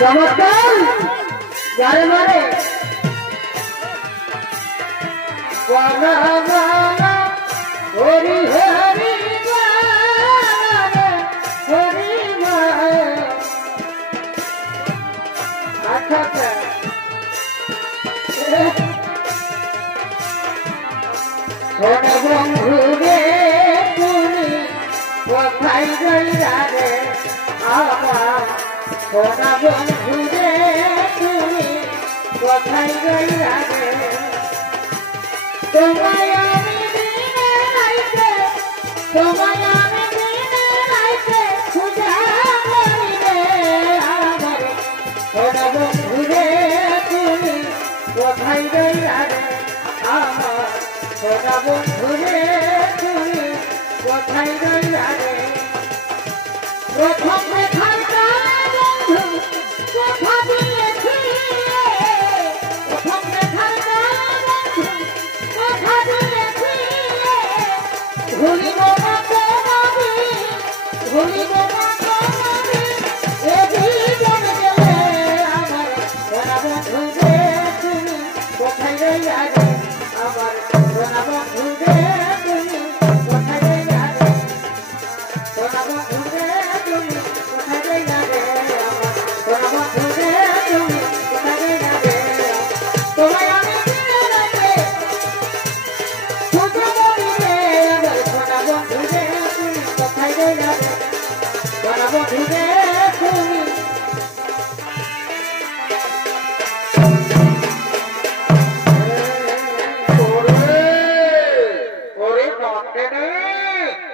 चमत्कार यारे मारे वाला वाला हरि हरि वाला हरि वाला अच्छा सोना बंधु रे तुनी कोथाई गईरा रे आवा सोना बंधु रे तुनी कोथाई गईरा रे তোমায় আমি দিনে রাইতে তোমায় আমি দিনে রাইতে পূজা করি রে আমার সোনা বন্ধু রে তুমি কোথায় গইলা রে আমার সোনা বন্ধু রে তুমি কোথায় গইলা রে প্রথম দেখার বন্ধু কথা দিয়েছি প্রথম দেখার বন্ধু কথা দিয়েছি ভুলিব না তোমাকে ভুলিব না তোমাকে এ জীবন গেলে আমার সোনা বন্ধু রে তুমি কোথায় গইলা রে আমার সোনা বন্ধু রে তুমি কোথায় গইলা রে সোনা বন্ধু রে তুমি কোথায় গইলা রে আমার সোনা বন্ধু রে তুমি কোথায় গইলা রে তোমায় আমি দিনে রাতে পূজা করি রে আমার সোনা বন্ধু রে তুমি কোথায় গইলা রে সোনা বন্ধু রে তুমি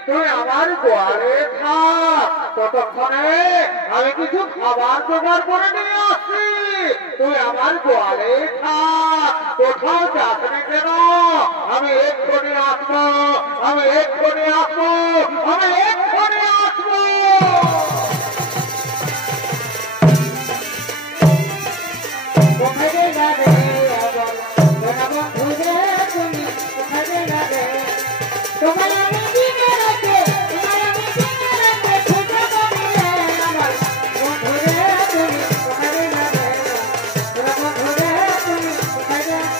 তুই আমার গোয়ালে থাক ততক্ষণে আমি কিছু খাবার জোগাড় করে নিয়ে আসছি তুই আমার গোয়ালে থাক কোথাও যাস না কেন আমি এক্ষুনি আসবো আমি এক্ষুনি আসবো আমি এক্ষুনি আসবো কোথায় গেলা রে আমার সোনা বন্ধু রে তুমি কোথায় গেলা রে তোমায় আমি দিনে রাতে তোমায় আমি দিনে রাতে পূজা করি রে আমার বন্ধু রে তুমি কোথায় গেলা রে সোনা বন্ধু রে তুমি কোথায় গেলা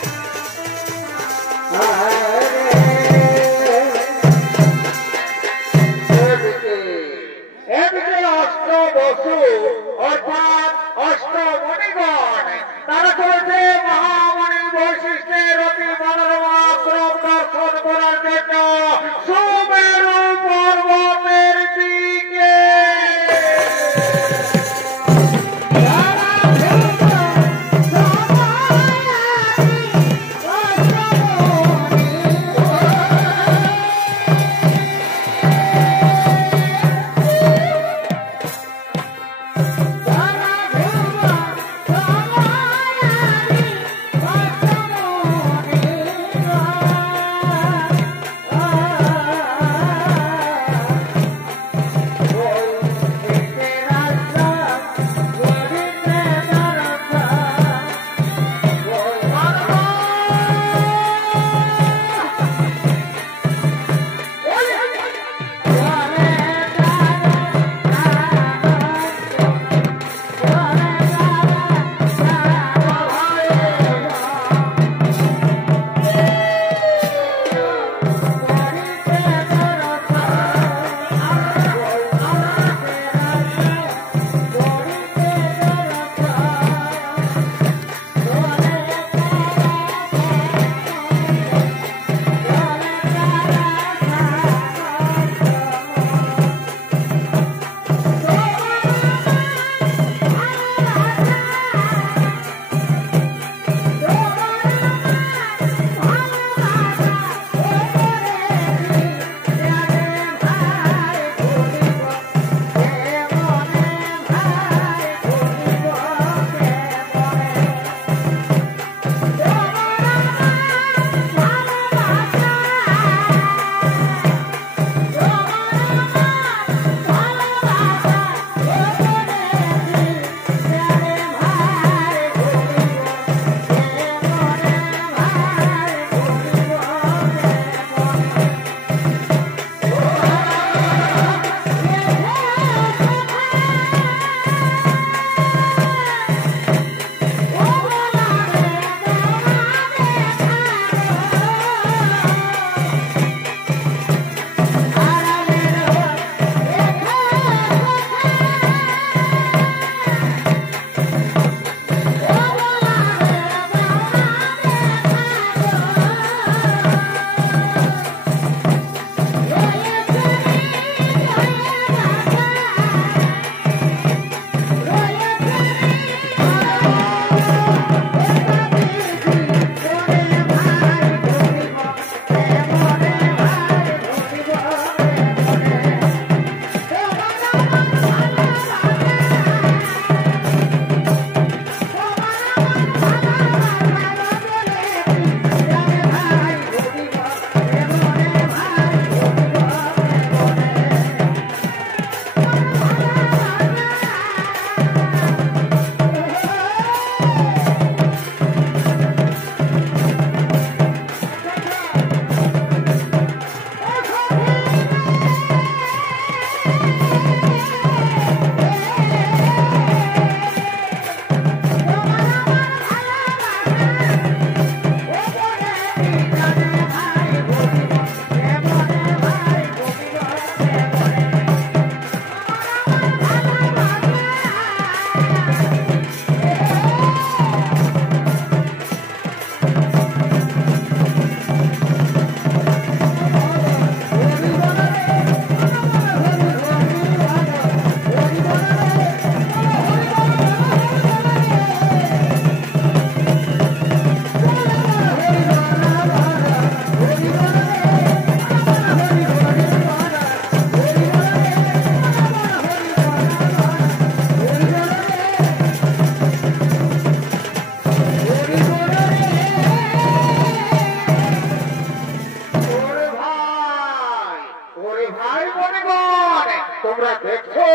মনিগণ তোমরা দেখছো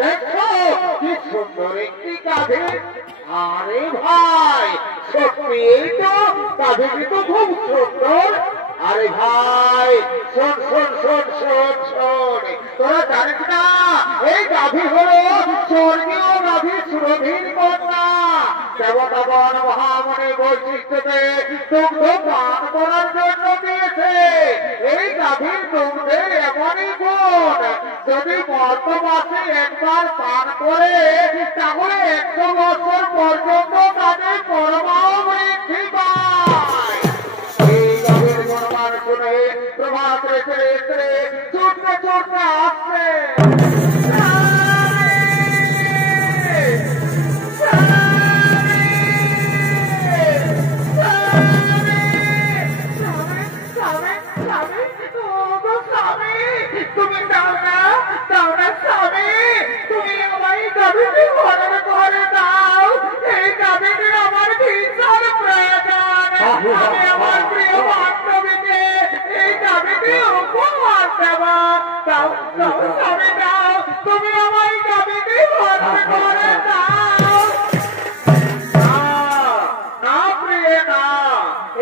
দেখছো কি সুন্দর একটি গাভী। আরে ভাই সত্যি এই তো গাভীটি তো খুব সুন্দর। আরে ভাই শোন শোন শোন শোন শোন, তোরা জানিস না এই গাভী হলো স্বর্গীয় গাভী সুরভির কন্যা। দেবতাগণ মহামণি বৈশিষ্ট্যকে দুগ্ধ পান করার জন্য দিয়েছে। এই গাভীর দুগ্ধের এমনই গুণ, যদি মর্তবাসী একবার পান করে তাহলে 100 বছর পর্যন্ত তাদের পরমাও বৃদ্ধি পায়। এই গাভীর গুণমান শুনে প্রভাত রেখে রেখে ছুটতে ছুটতে আসছে। তুমি দাও না স্বামী, তুমি আমায় গাভীটি হরণ করে দাও। এই গাভীটি আমার ভীষণ প্রয়োজন। আমি আমার প্রিয় বান্ধবীকে এই গাভীটি উপহার দেব। দাও দাও স্বামী দাও, তুমি আমায় গাভীটি হরণ করে দাও। না প্রিয় না,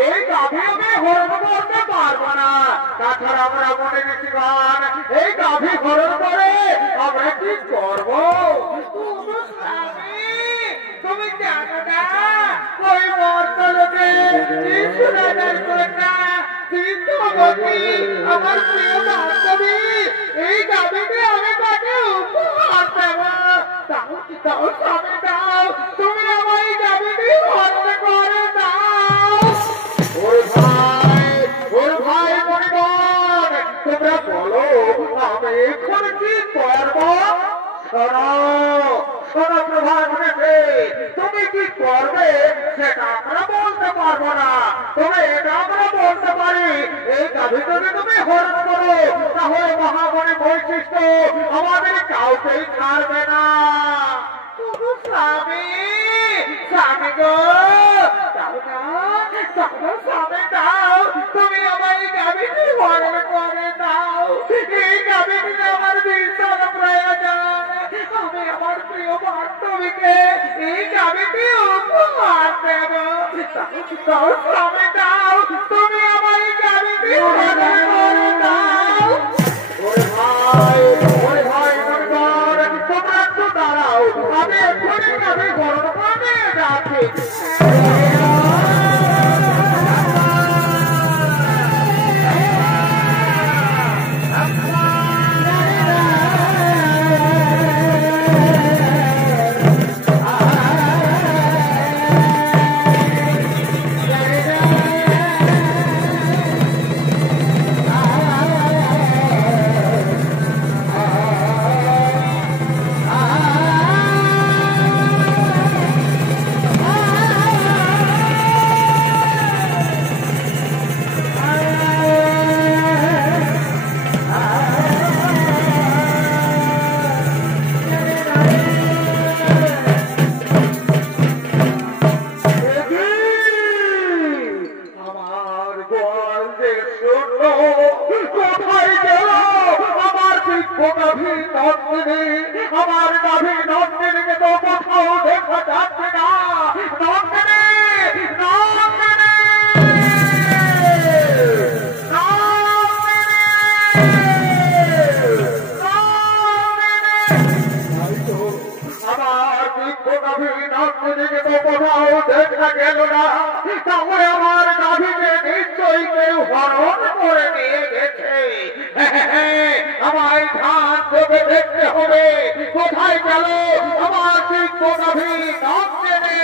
এই গাভী আমি হরণ করতে পারবো না। তাছাড়া আমরা মনে ঋষিগণ এই গাভী হরণ করে আমরা কি করবো? তুমি জানো না ওই মর্তলোকে ঈশ্বরের কন্যা সিদ্ধবতী আমার প্রিয় বান্ধবী, এই গাভীকে আমি তাকে উপহার দেব। দাও দাও স্বামী দাও, তুমি আমার এই গাভীটি হরণ করে দাও। ওরে ভাই মনিগণ তোমরা বলো আমি এখন কি করবো? শোনো প্রভাত রেখে তুমি কি করবে সেটা আমরা বলতে পারবো না, তবে এটা আমরা বলতে পারি এই গাভী যদি তুমি হরণ করো তাহলে মহামণি বৈশিষ্ট্য আমাদের কাউকেই ছাড়বে না। স্বামী স্বামী গো দাও না স্বামী দাও, তুমি আমার এই গাভীটি হরণ করে দাও। এই গাভীটি আমার ভীষণ প্রয়োজন। আমি আমার প্রিয় বান্ধবীকে এই গাভীটি উপহার দেব। দাও স্বামী দাও, তুমি আমার এই গাভীটি হরণ করে দাও। ওরে ভাই মনিগণ তোমরা একটু দাঁড়াও, আমি এক্ষুনি গাভী হরণ করে যাচ্ছি। আমার গাভী নন্দিনীকে তো কোথাও দেখা যাচ্ছে না। দেখা গেল না, তাহলে আমার গাভীকে নিশ্চয়ই কেউ হরণ করে নিয়ে গেছে। আমায় ধান থেকে দেখতে হবে কোথায় গেল আমার দিব্য গাভী নন্দিনী।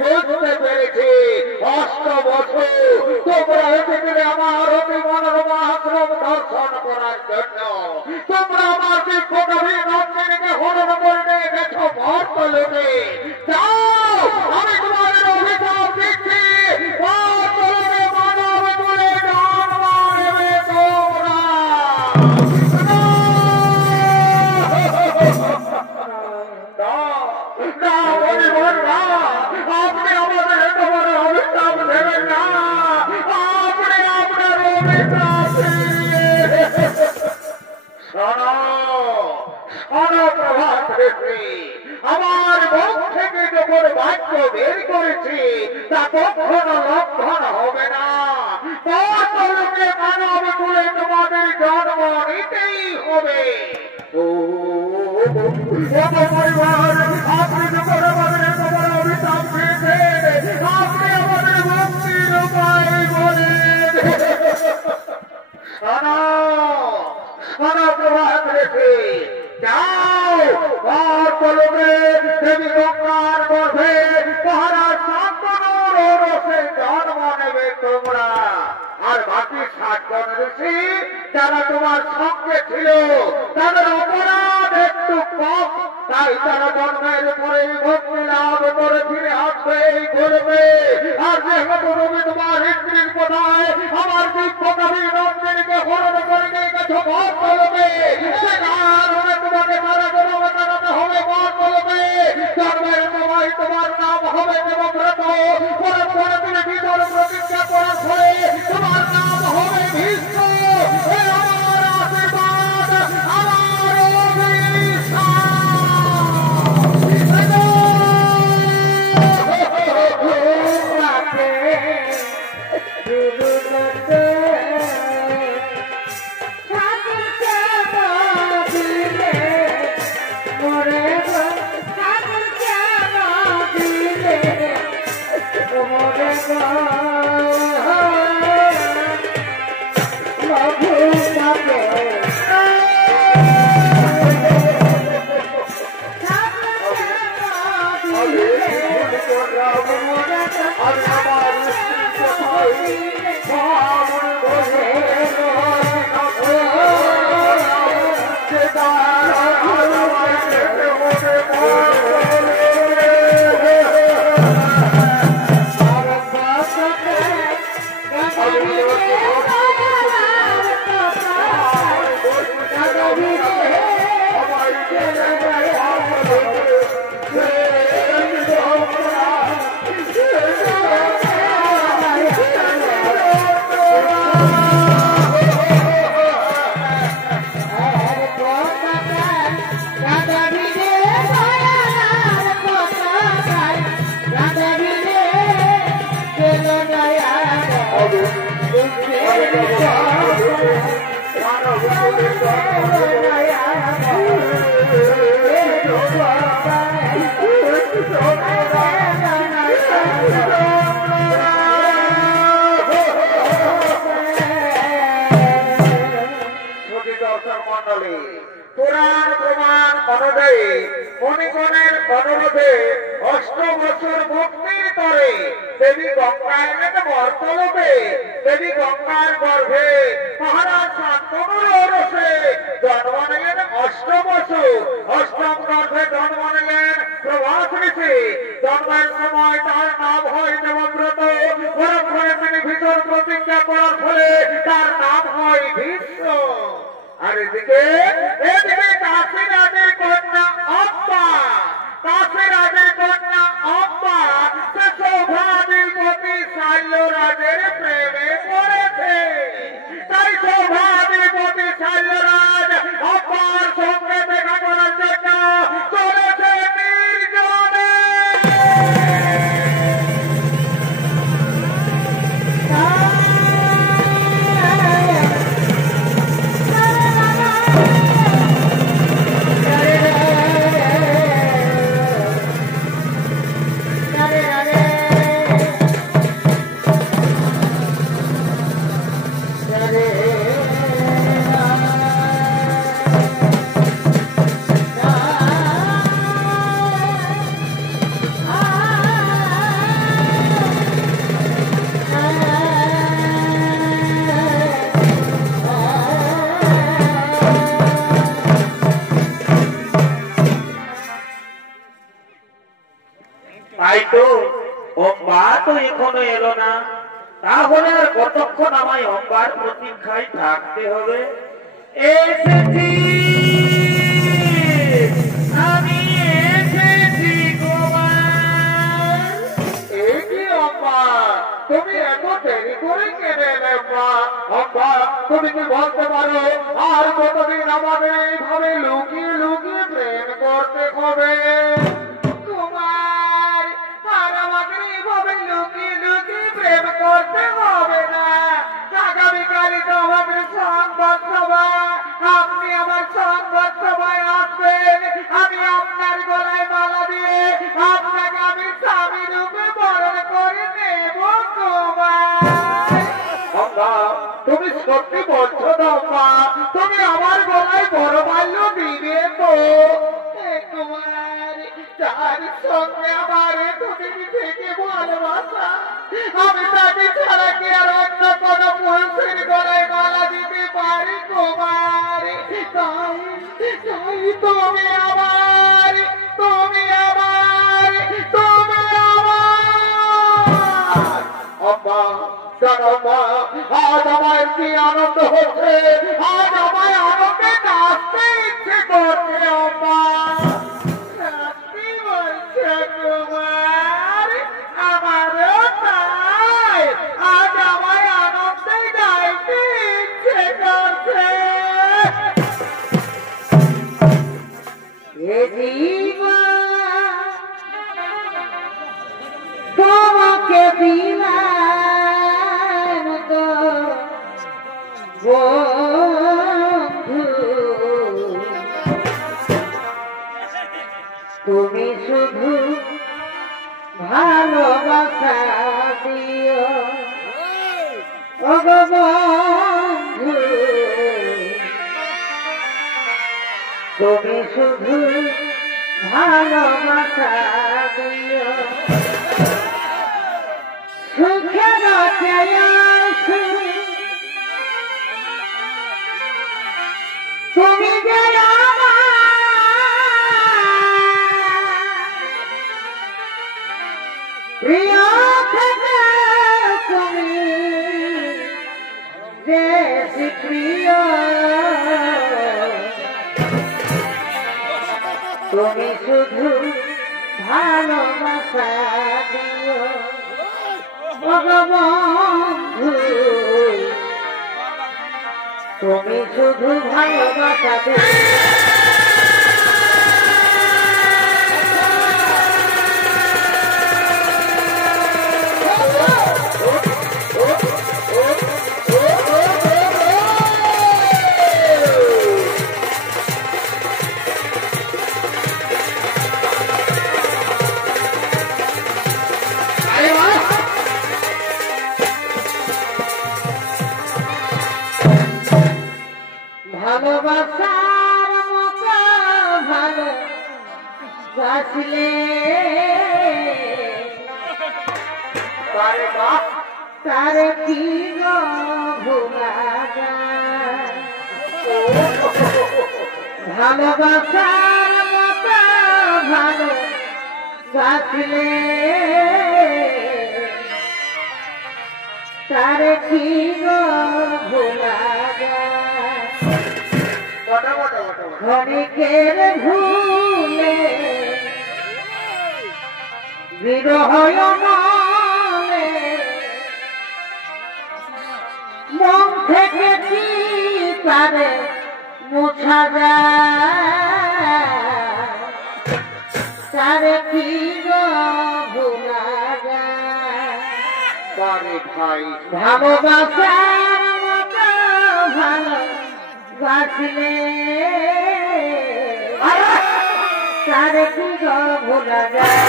বুঝতে পেরেছি, 8 বছর তোমরা এসেছিলে আমার অতি মনোরম আশ্রম দর্শন করার জন্য। তোমরা আমার দিব্য গাভী নন্দিনীকে হরণ করে নিয়ে গেছো মর্তলোকে। যাও, আমি তোমাদের অভিশাপ দিচ্ছি, মর্তলোকে মানব বলে জন্ম নেবে তোমরা। কখনো লঙ্ঘন হবে না। তার কলমে মানব কুলে তোমাদের জন্ম নিতেই হবে। ও পরিবার, আপনি যখন আমাদের তোমার অভিশাপ পেয়েছেন, আপনি আমাদের মুক্তির উপায় বলেন। প্রভাত রেখে যাও, আর কলমে দেবী গঙ্গার গর্ভে মহারাজ শান্তনুর রসে জন্ম নেবে তোমরা। আর বাকি 60 জন ঋষি যারা তোমার সঙ্গে ছিল তাদের অপরাধ একটু কম, তাই তারা জন্মের পরে ভক্তি লাভ করে ফিরে আসবেই করবে। আর যেহেতু তুমি তোমার স্ত্রীর কোথায় আমার দিব্য কবি নন্দিনীকে হরণ করে নিয়ে গেছো ঘর বলবে, সে কারণে তোমাকে তারা জন্মে দাঁড়াতে হবে ঘর বলবে। জন্মের সময় তোমার নাম হবে দেবব্রত, পরে পরে তুমি বিদর প্রতিজ্ঞা করার ফলে তোমার নাম হবে ভীষ্ম। আমার আশীর্বাদ, আমার অভিশাপ। পুরাণ প্রমাণ অনুযায়ী মণিগণের অনুরোধে 8 বছর মুক্তির পরে দেবী গঙ্গা এলেন মর্তলোকে। দেবী গঙ্গার গর্ভে মহারাজ শান্তনুর রসে জন্ম নিলেন 8 বছর। 8ম গর্ভে জন্ম নিলেন প্রভাত ঋষি। জন্মের সময় তার নাম হয় দেবব্রত, পরে তিনি ভীষণ প্রতিজ্ঞা করার ফলে তার নাম হয় ভীষ্ম। আর এদিকে কাশী রাজের কন্যা অম্বা, কাশী রাজের কন্যা অম্বা সে সৌভাধিপতি শাল্য রাজের প্রেমে পড়েছে। তাই সৌভাধিপতি শাল্য রাজ অম্বার সঙ্গে দেখা করার জন্য চলেছে নির্জনে। তাই তো অম্বা তো এখনো এলো না, তাহলে আর কতক্ষণ আমায় অম্বার প্রতীক্ষায় থাকতে হবে। এসেছি, আমি এসেছি গোপাল। এই কি অম্বা, তুমি এত দেরি করে কেন এলে অম্বা? অম্বা তুমি কি বলতে পারো আর কতদিন আমাদের এইভাবে লুকিয়ে লুকিয়ে প্রেম করতে হবে? আর আমাদের এইভাবে লুকিয়ে লুকিয়ে সত্যি বলছো না মা, তুমি আমার গলায় বড় মাল্য দিবে তো? কুমারী, তার সঙ্গে আমার এতদিন থেকে ভালোবাসা, আমি তাকে ছাড়া কি আর অন্য কোনো পুরুষের গলায় মালা দিতে পারি কুমারী? তাই তাই তুমি আমার, তুমি আমার, তুমি আমার। আম্মা জানো মা, আজ আমার কি আনন্দ হচ্ছে, আজ আমার আনন্দে নাচতে ইচ্ছে করছে আম্মা। সত্যি বলছো কুমার, আমারও তাই, আজ আমার আনন্দে গাইতে ইচ্ছে করছে। এ জীবন তোমাকে দিলাম গো বন্ধু, তুমি শুধু ভালোবাসা দিও ও গো বন্ধু, তুমি শুধু ভালোবাসা দিও। সুখে রাখে তুমি যে প্রিয় থেকে, তুমি যে প্রিয়, তুমি শুধু ভালোবাসা দিও বন্ধু, তুমি শুধু ভালোবাসা দিও। ভালোবাসার মতো ভালোবাসলে তার কি গো ভোলা যায়? ভালোবাসার মতো ভালোবাসলে তার কি গো ভোলা যায়? ক্ষণিকের ভুলে বিরহ মনে মন থেকে কি পারে মোছা যায়? তারে কি গো ভোলা যায়? ভাই ভালোবাসার মতো ভালোবাসলে তারে কি গো ভোলা যায়?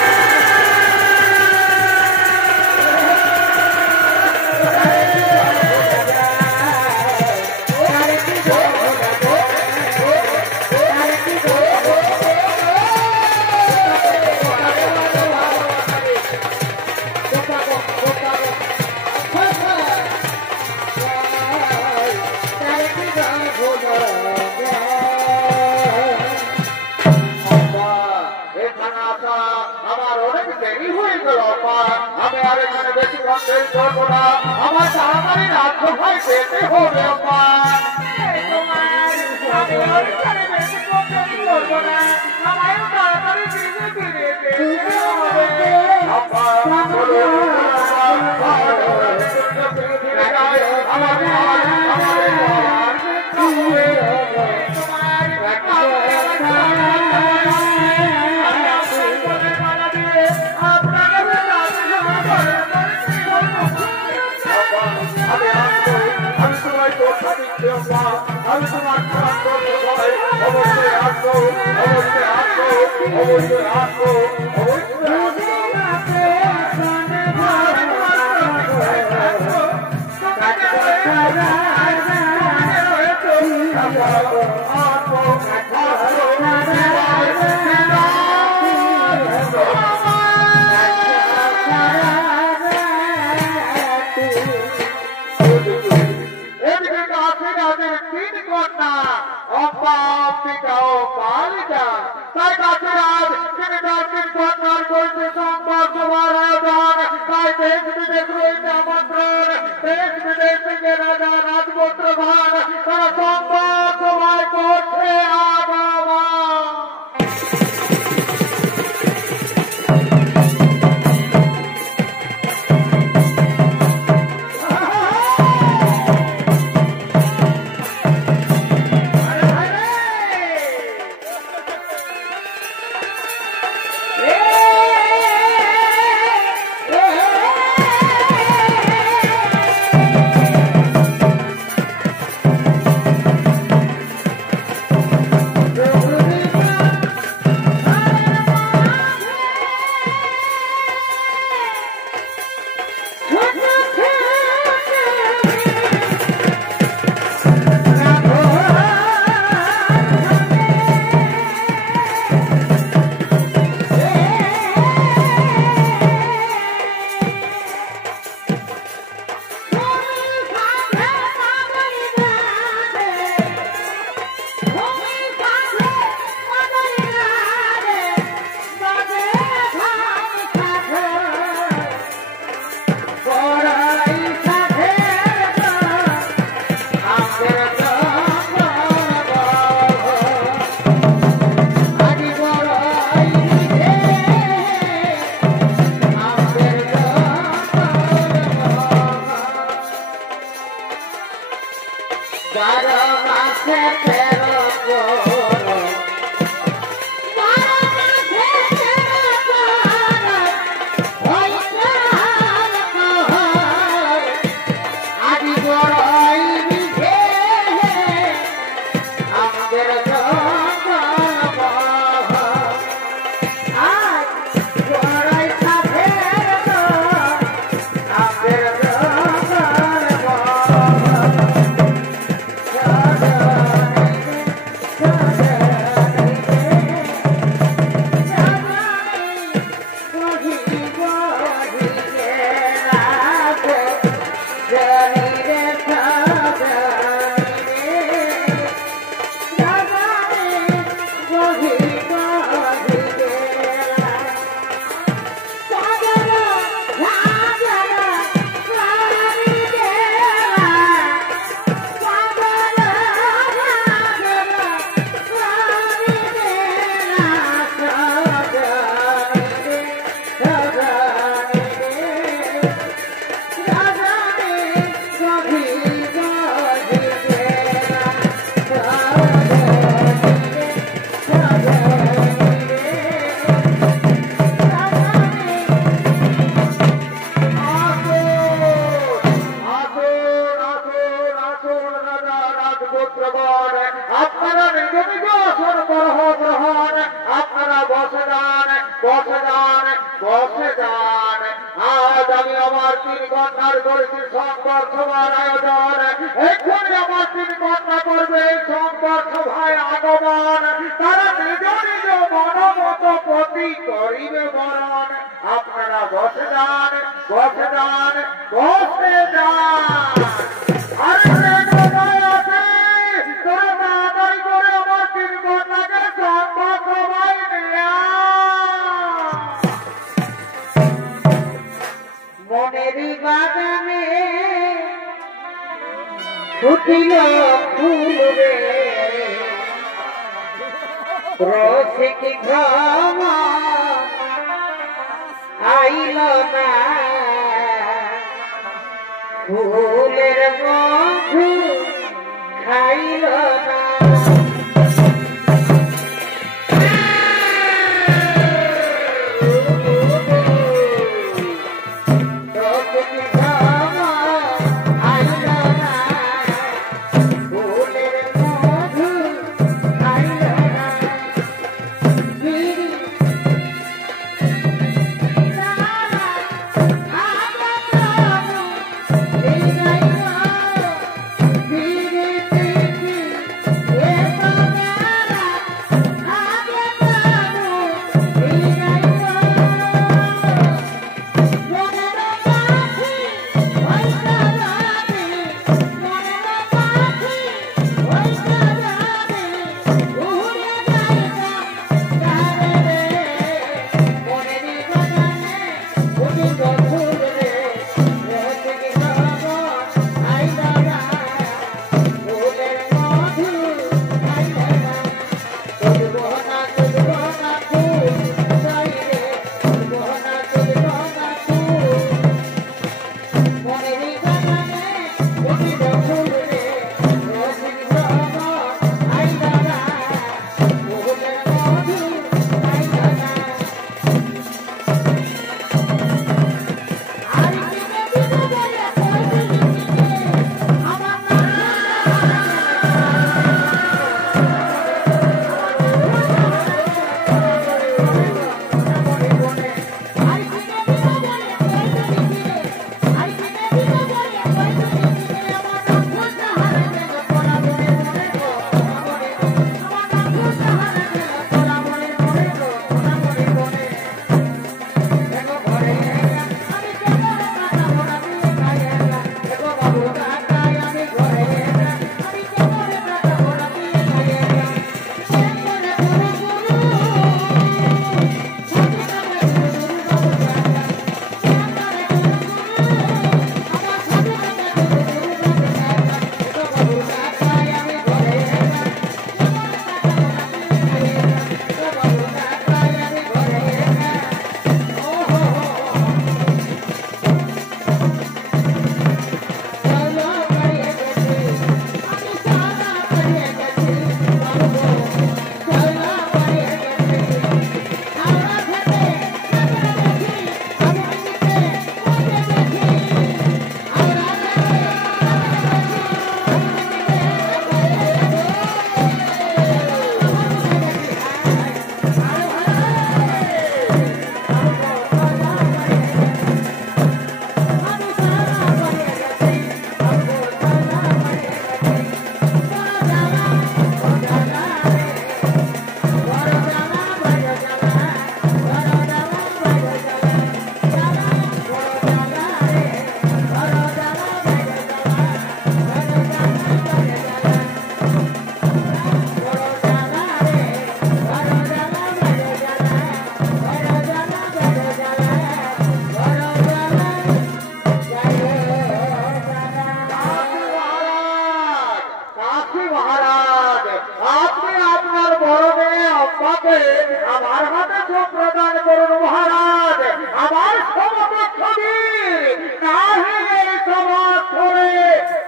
আমার তাড়াতাড়ি রাজ্য ভাই পেতে হবে আমারও তাড়াতাড়ি ফিরে পেতে হবে। আমি তোমার খারাপ করতে পারি, অবশ্যই আসবো, অবশ্যই আসবো, অবশ্যই আসবো, অবশ্যই আসবো। আপনারা নিজ নিজ আসন গ্রহণ, আপনারা বসে যান, বসে যান, বসে যান। আজ আমি আমার 3 কন্যার করেছি সংবর সভার আয়োজন। এক্ষুনি আমার 3 কন্যা করবে এই সংবর সভায় আগমন। তারা নিজ নিজ মনোমত প্রতি করিবে বরণ। আপনারা বসে যান, বসে যান, বসে যান। মনেরই বাগানে ফুটিল ফুল রে, রসিক ভ্রমণ আইল না, ফুলের মধু খাইল না।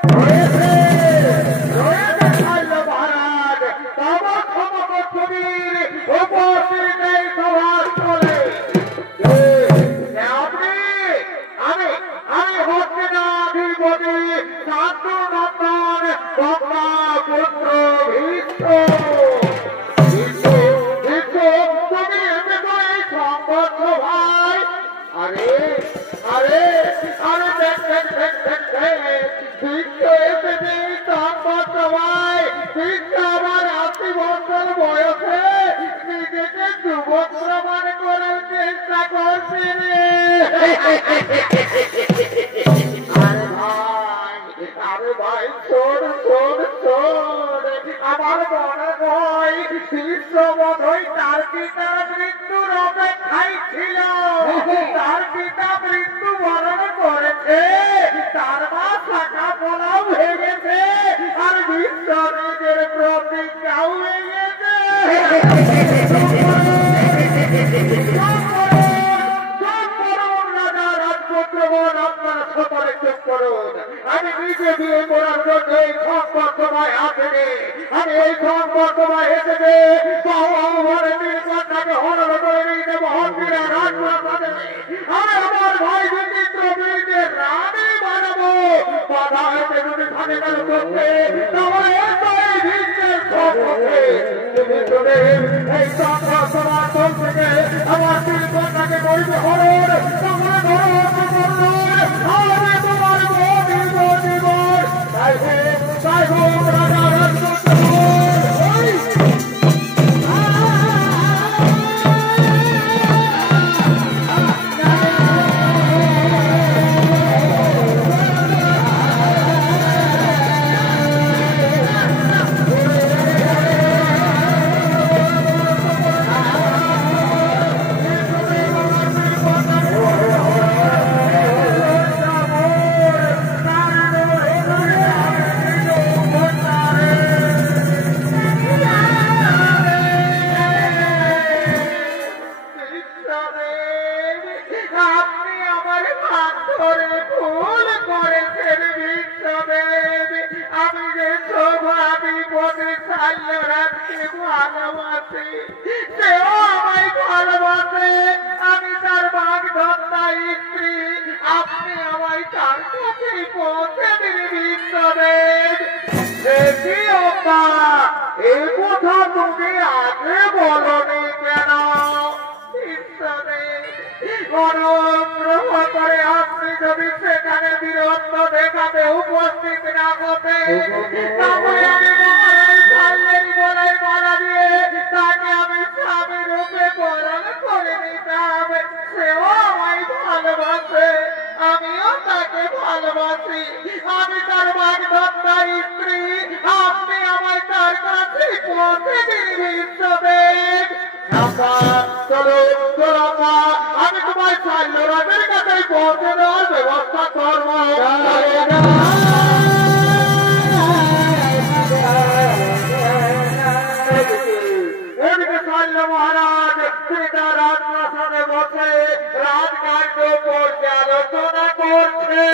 রয়েছে রয়েছে সাইলো মহারাজ তব সমগ্র ছবির উপস্থিত এই সভাস্থলে আপনি আমি আমি হস্তিনাধিপতি শান্তনন্দন গঙ্গা পুত্র ভীষ্ম ভাই আরে আরে আরে আমার ৮০ বছর বয়সে নিজেকে যুবক প্রমাণ করার চেষ্টা করছি রে আরে ভাই শোন শোন শোন আমার মনে হয় বিশ্ব বোধহয় তার পিতার মৃত্যুর অপেক্ষায় ছিল তার পিতা মৃত্যু বরণ করেছে তার মা শাখা পোলাও ভেঙেছে আর বিশ্ব নিজের প্রতিজ্ঞাও ভেঙেছে আমি নিজে বিয়ে করার জন্য এই সংকট সময় আসেনি আমি এই সংকট সময় এসেছে নির্বাচনকে হরণ করে নিয়ে দেবো হকিরা রাজপ্রাসাদে আমি আমার ভাই বিচিত্র বীরদের রানী বানাবো বাধা হয়েছে যদি ভাগে গেল করতে তাহলে এই সংকট সময় থেকে আমার নির্বাচনকে করবে হরণ তাহলে ধরো আমি তোমার তাই হোক রাজা আমি তার বাঘ ধন্যা স্ত্রী আপনি আমায় তার কাছে পৌঁছে দিন বিশ্বদেব এই কথা তুমি আগে বলনি কেন অনুগ্রহ করে আপনি যদি সেখানে বীরত্ব দেখাতে উপস্থিত না হতে তাহলে আমি বলাই মারা দিয়ে তাকে আমি স্বামী রূপে বরণ করে নিতাম সেও আমায় ভালোবাসে আমিও তাকে ভালোবাসি আমি তার বাগদত্তা স্ত্রী আপনি আমায় তার কাছে পৌঁছে দিন বিশ্বদেব চলো চলো আমি তোমার সাইন্যরাজের কাছে পৌঁছে দেওয়ার ব্যবস্থা করবো এদিকে সাইন্য মহারাজ পিতা রাজপ্রাসাদে বসে রাজকার্য পর্যালোচনা করছে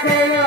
Oh,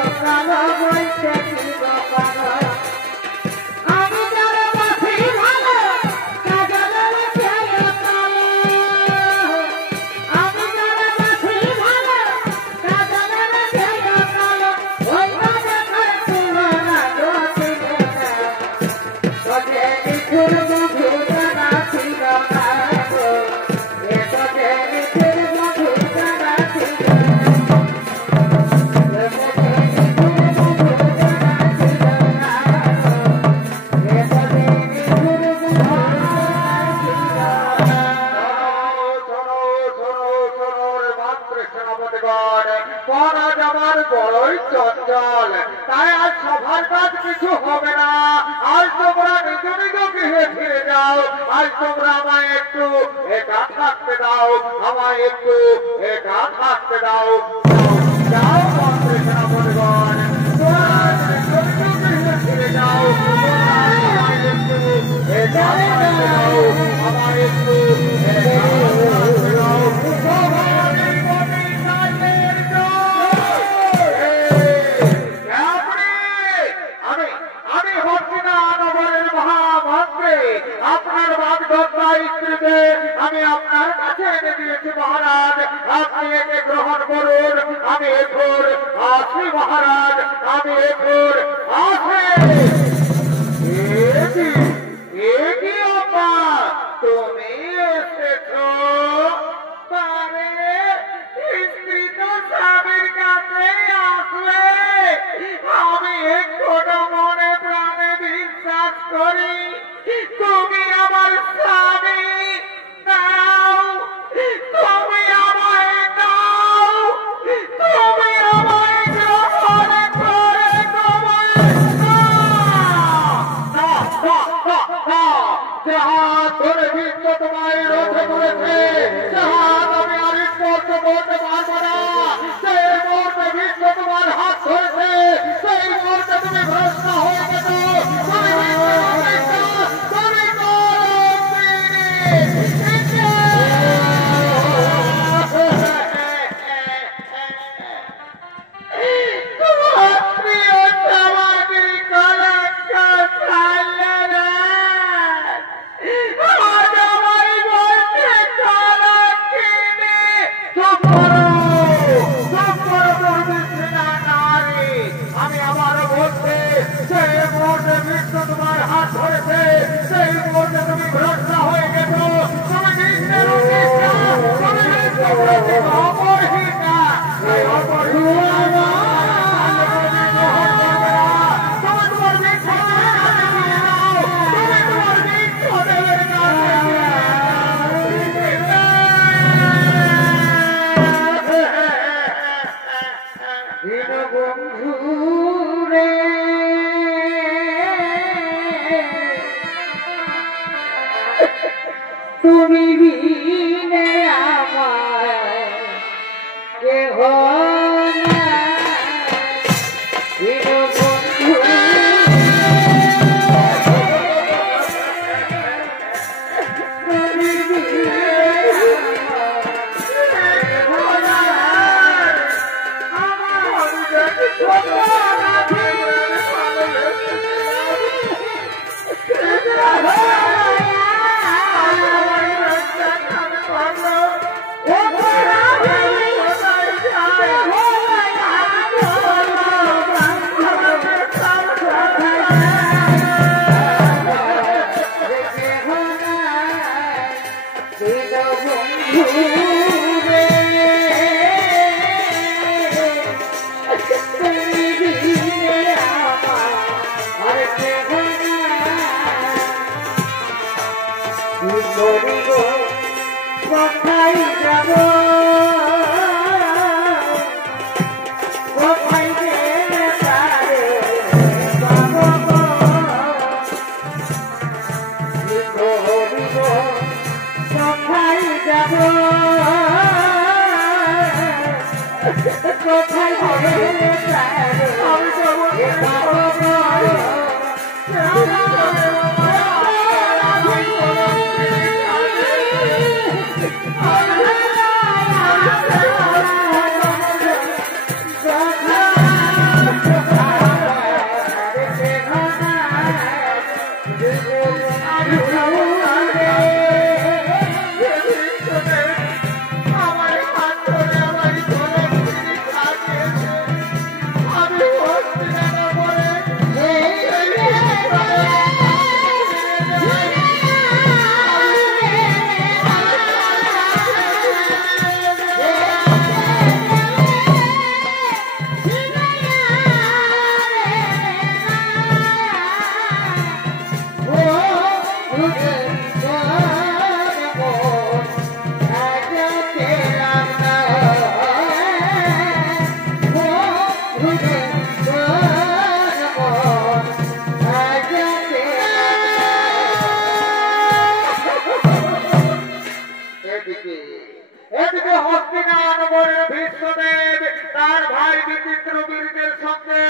এদিকে হস্তিনানগরের ভীষ্মদেব তার ভাই বিচিত্র বীরদের সঙ্গে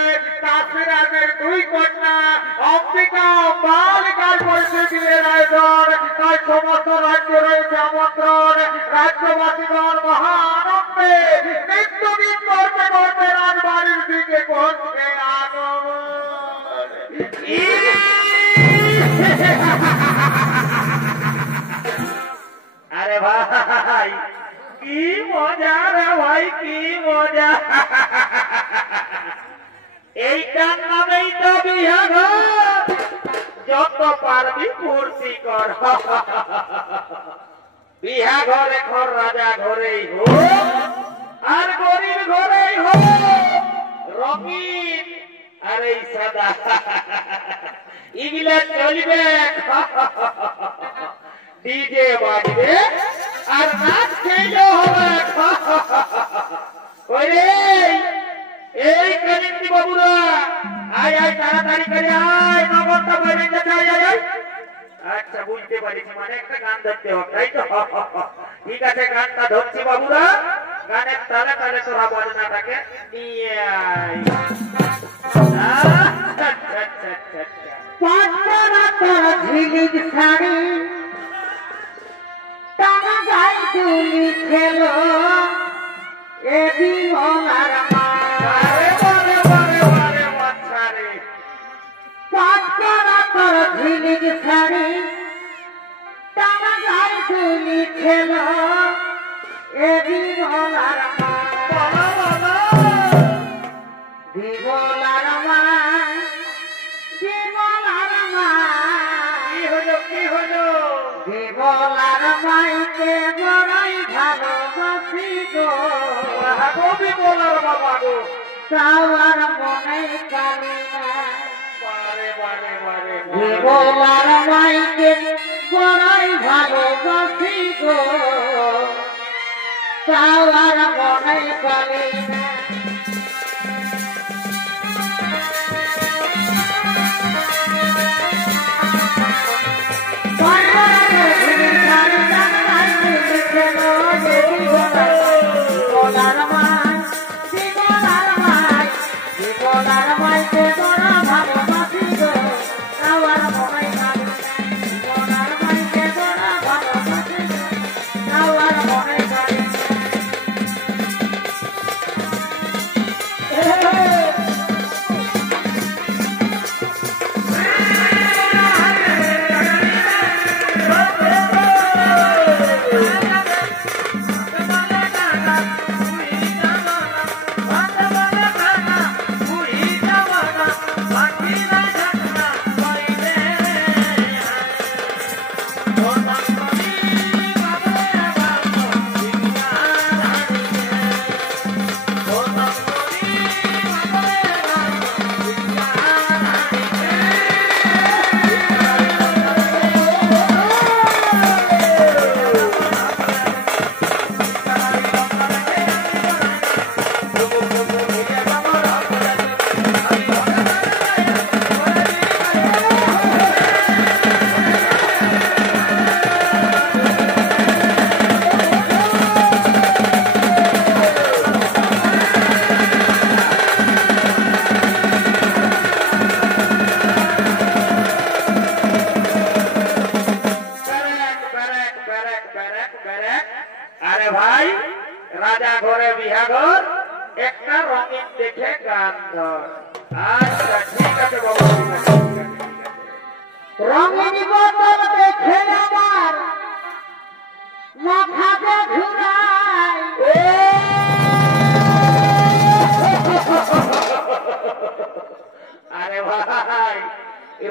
তাসিরাজের দুই কন্যা অম্বিকা বালিকার পরিচয় বিয়ের আয়োজন। তাই সমস্ত রাজ্য রয়েছে আমন্ত্রণ। রাজ্যবাসীগণ মহা আনন্দে নিত্যদিন করতে করতে রাজবাড়ির দিকে করছে আগমন। আরে ভাই কি মজা রে ভাই, কি মজা! এইটার নামেই তো বিয়া ঘর। যত পারবি ফুর্তি কর। বিয়া ঘরে ঘর রাজা ঘরেই হোক আর গরিব ঘরেই হোক, রঙিন আর এই সাদা এগুলা চলবে। ডিজে বাজবে আর নাচ খেলেও হবে। এই কালিন্দি বাবুরা আয় আয়, তাড়াতাড়ি করে আয়, নগরটা বাইরে যাই। আচ্ছা বুঝতে পারিছি, মানে একটা গান ধরতে হবে, তাই তো? ঠিক আছে, গানটা ধরছি বাবুরা। গানের তালে তালে তোরা বাজনাটাকে নিয়ে আয়। ঝিলিক শাড়ি টানা গাই তুলি খেলো এ বিমলার মা। ঝিলিক শাড়ি টানা গাই তুলি খেলো এ বিমলার মা। বিমলার মা, বিমলার মা, কি হলো? বিমলার মাইকে বড়ই ভালোবাসি গো। বিমলার বাবা গো, তাওয়ার মনে কালি না। বারে বিমলার মাইকে বড়ই ভালোবাসি গো, তাওয়ার মনে কালি না। আরে ভাই, রাজা ঘরে বিহা ঘর, একটা রঙিন দেখে গান ধর। আচ্ছা ঠিক আছে বাবু, রঙিন বদল দেখে আমার মাথাতে ঘুরায়। আরে ভাই,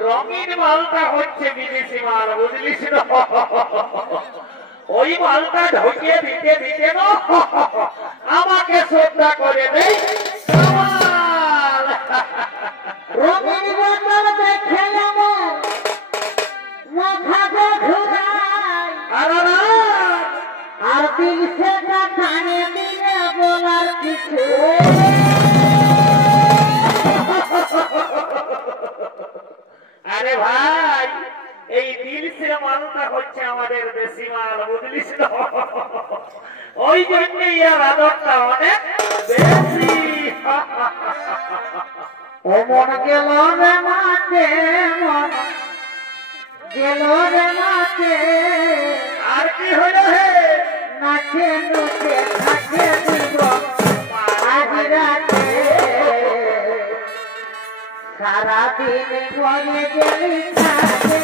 রঙিন মালটা হচ্ছে বিদেশি মাল, বুঝলিস না? ওই মালটা ঢুকিয়ে দিতে দিতে না আমাকে শ্রদ্ধা করে দেয়। রঙিন বদল দেখে আমার মাথাতে ঘুরায়। আর দিল সেটা কানে দিলে বলার কিছু। আরে ভাই, এই দিল সে মালটা হচ্ছে আমাদের দেশি মাল, বুঝলিস তো? ওই জন্যই এর আদরটা অনেক বেশি। ও মন গেল রে মাঠে, মন গেল রে মাঠে, আর কি হলো হে? নাচে নুচে থাকে দিব আজ রাতে, সারাদিন ঘরে গেলি থাকে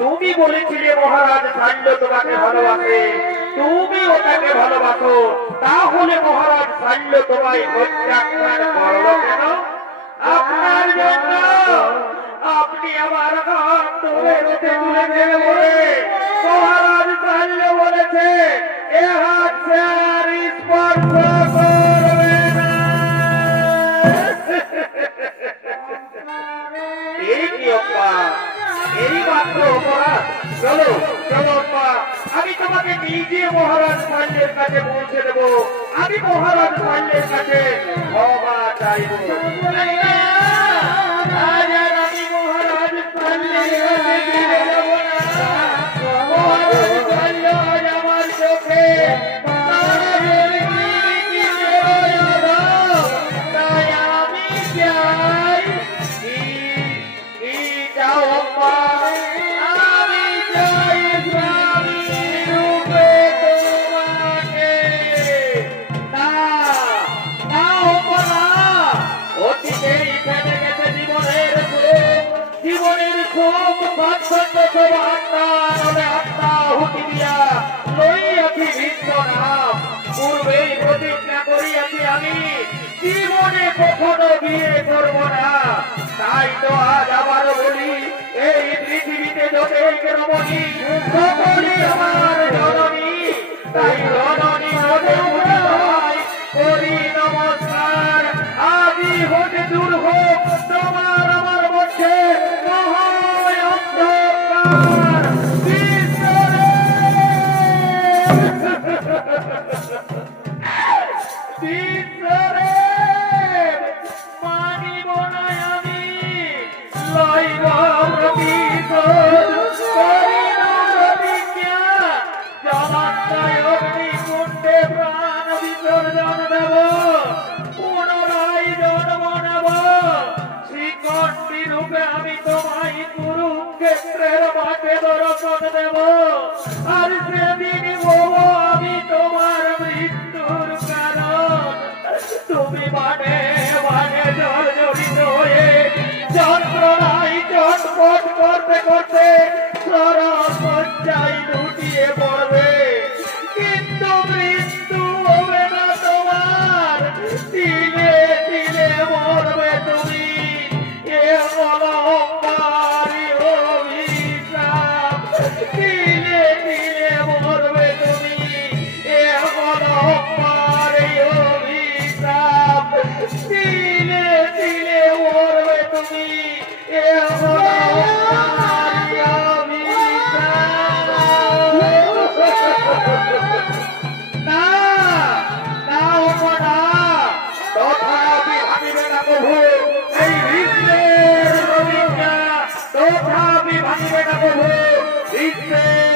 তুমি বলেছিলে মহারাজ সাল্য তোমাকে ভালোবাসে, তুমি ওটাকে ভালোবাসো, তাহলে মহারাজ সাল্য তোমায় প্রত্যাখ্যান করলো কেন? আপনার জন্য আপনি আমার নাম ধরে তুলে দেবে বলে মহারাজ সাল্য বলেছে এ হাত সে আর স্পর্শ করবে না। এই নিয়মটা এই মাত্র অপরাধ। চলো চলো আমি তোমাকে নিজে মহারাজ পাল্যের কাছে পৌঁছে দেবো, আমি মহারাজ পাল্যের কাছে ক্ষমা চাইব। আজ আর আমি মহারাজ পাল্যের কাছে ফিরে যাব না। মহারাজ পাল্য আজ আমার চোখে তাই আমি চাই যাও অম্বা, আমি চাই স্বামী রূপে তোমাকে। না না অম্বা না, অতীতেই ফেলে গেছে জীবনের সুখ, জীবনের সুখ বাচ্চন্দ সব আত্মা নলে আত্মা হুকি দিয়া লইয়াছি ভিন্ন নাম। পূর্বেই প্রতিজ্ঞা করিয়াছি আমি জীবনে কখনো বিয়ে করব না। তাই তো আজ আবার বলি, এই পৃথিবীতে যতই রমণী সকলে আমার জননী। তাই জননী হয় করি নমস্কার, আদি হতে দূর হোক তোমার আমার মধ্যে মহায় অন্ধকার। মানিব না আমি লইব অগ্নিকুণ্ডে প্রাণ বিসর্জন দেব, পুনরায় জন্ম নেব শ্রীকণ্ঠী রূপে আমি তোমায় কুরুক্ষেত্রের মাঠে দর্শন দেব। আর সেদিন হব আমি তোমার মৃত্যুর কারণ। তুমি মানে মানে জর্জরিত হয়ে যন্ত্রণায় চটপট করতে করতে সরসজ্জায় লুটিয়ে পড়বে, কিন্তু মৃত্যু হবে না তোমার, দিলে দিলে মরবে তুমি। এ হলো অম্বারি অভিশাপ, দিলে দিলে মরবে তুমি। এ হলো অম্বারি অভিশাপ, দিলে দিলে মরবে তুমি। এ হলো অম্বারি অভিশাপ। না না অম্বা না, তথাপি ভাবিবে না প্রভু এই বিশ্বের প্রতিজ্ঞা, তথাপি ভাবিবে না প্রভু বিশ্বের